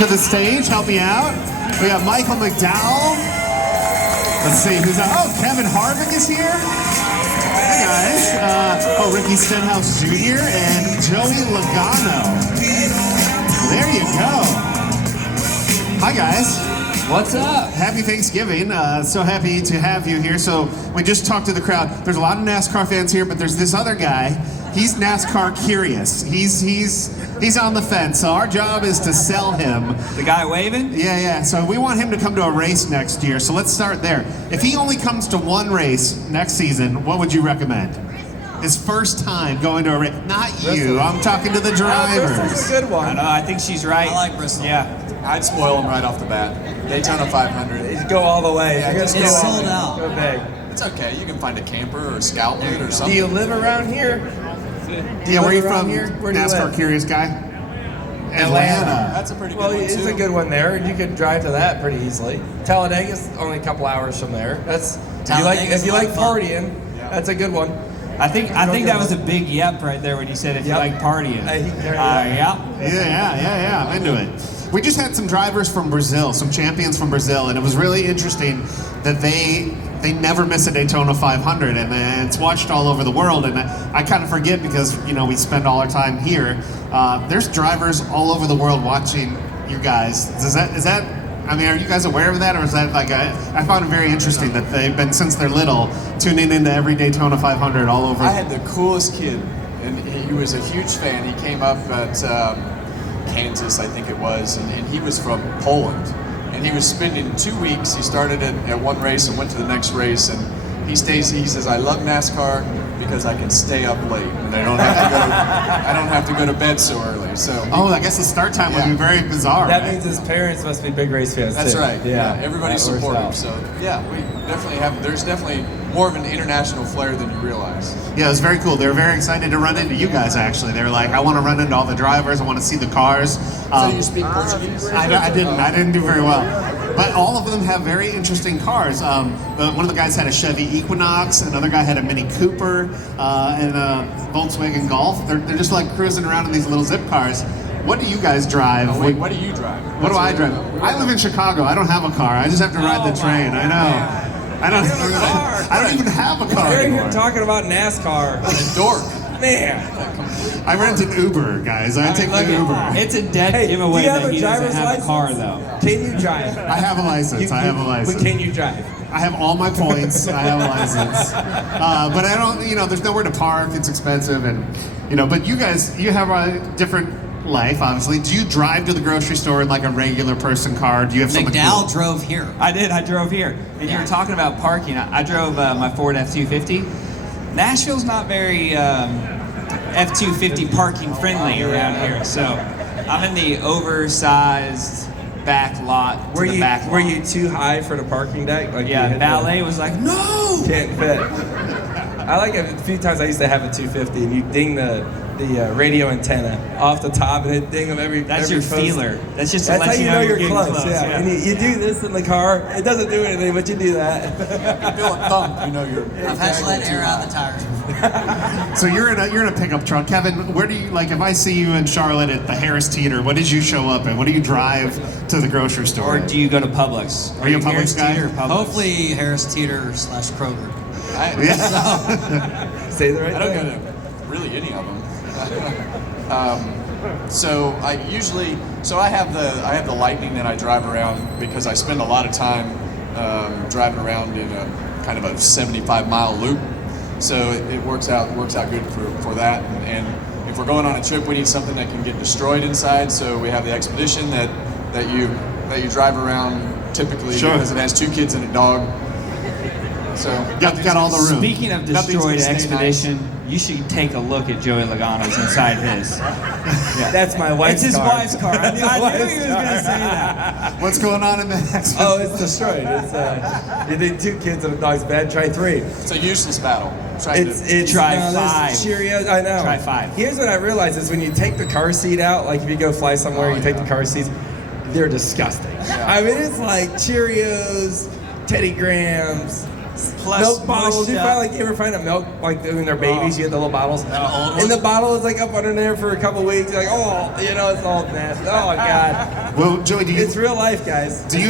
To the stage, help me out. We got Michael McDowell. Let's see who's out. Oh, Kevin Harvick is here. Hey guys. Ricky Stenhouse Jr. and Joey Logano. There you go. Hi guys. What's up? Happy Thanksgiving. So happy to have you here. So we just talked to the crowd. There's a lot of NASCAR fans here, but there's this other guy. He's NASCAR curious. He's on the fence. So our job is to sell him. The guy waving? Yeah. So we want him to come to a race next year. So let's start there. If he only comes to one race next season, what would you recommend? His first time going to a race. Not you. I'm talking to the drivers. Bristol's a good one. I think she's right. I like Bristol. Yeah. I'd spoil him right off the bat. Daytona 500. You go all the way. Yeah, It's sold out. Go big. It's okay. You can find a camper or a scout meet or something. Do you live around here? Yeah, where are you from? Where do you NASCAR live? curious guy? Atlanta. That's a pretty good Well, one it's too. a good one there. You could drive to that pretty easily. Talladaga's only a couple hours from there. That's if you like partying, that's a good one. I think that was a big yep right there when you said if you like partying. Yeah. I'm into it. We just had some drivers from Brazil, some champions from Brazil, and it was really interesting that they never miss a Daytona 500, and it's watched all over the world. And I kind of forget because we spend all our time here. There's drivers all over the world watching you guys. Is that? I mean, are you guys aware of that, or is that like I found it very interesting that they've been since they're little tuning into every Daytona 500 all over. I had the coolest kid, and he was a huge fan. He came up at Kansas, I think it was, and he was from Poland. And he was spending 2 weeks. He started at one race and went to the next race, and he says, I love NASCAR because I can stay up late and I don't have to go to bed so early. So I guess the start time would be very bizarre. That right? means his parents must be big race fans. that's too. right. Yeah, everybody's that works supportive. out. So yeah, we definitely have. There's definitely more of an international flair than you realize. Yeah, it was very cool. They were very excited to run into you guys, actually. They were like, I want to run into all the drivers. I want to see the cars. So you speak Portuguese? I didn't do very well. But all of them have very interesting cars. One of the guys had a Chevy Equinox, another guy had a Mini Cooper, and a Volkswagen Golf. They're just like cruising around in these little zip cars. What do you guys drive? Oh, wait, what do you drive? What do I drive? I live in Chicago. I don't have a car. I just have to ride the train. I know. I don't even have a car Here anymore. you're talking about NASCAR. A dork. Man. I rent an Uber, guys. I take the Uber. It's a dead Hey, giveaway do you have that a he doesn't driver's have license? a car though. Can you drive? I have a license. I have a license. But can you drive? I have all my points. I have a license. But I don't, there's nowhere to park. It's expensive. And, but you guys, you have a different life, obviously. Do you drive to the grocery store in like a regular person car? Do you have something McDowell cool? drove here. I did. I drove here. And you were talking about parking. I drove my Ford F-250. Nashville's not very F-250 parking friendly around here. So I'm in the oversized back lot. Were back lot. you too high for the parking deck? Like Yeah, valet was like, no! Can't fit. I like it. A few times I used to have a 250 and you ding the radio antenna off the top and it ding them every. That's every your post. feeler. That's just to That's let how you know you're getting close. Yeah. And you do this in the car. It doesn't do anything, but you do that. You feel a thump, you know you're. I've had to let air out the tires before. So you're in a pickup truck. Kevin, where do you, like, if I see you in Charlotte at the Harris Teeter, what did you show up in? What do you drive to the grocery store? Or do you go to Publix? Are you a Publix Harris guy? Teeter or Publix? Hopefully Harris Teeter / Kroger. Yeah. Say the right I don't thing. go to really any of them. So I have the Lightning that I drive around because I spend a lot of time driving around in a kind of a 75-mile loop. So it works out good for that. And if we're going on a trip, we need something that can get destroyed inside. So we have the Expedition that you drive around typically because it has 2 kids and a dog. So got all the room. Speaking of Nothing's destroyed gonna stay Expedition, you should take a look at Joey Logano's inside his. Yeah. That's my wife's It's his car. wife's car. I knew he was wife's going to car. say that. What's going on in the next one? Oh, it's destroyed. It's you think 2 kids and a dog's bad. Try 3. it's a useless battle. It's Try no, there's 5. Cheerios, I know. Try 5. Here's what I realized is when you take the car seat out, like if you go fly somewhere, you take the car seats, they're disgusting. I mean, it's like Cheerios, Teddy Grahams, Plus milk bottles. mushed You up. find like you ever find a milk like when they're babies, you get the little bottles, old and the bottle is like up under there for a couple weeks. You're like, oh, it's all nasty. Oh God, Well, Joey, it's real life, guys. do you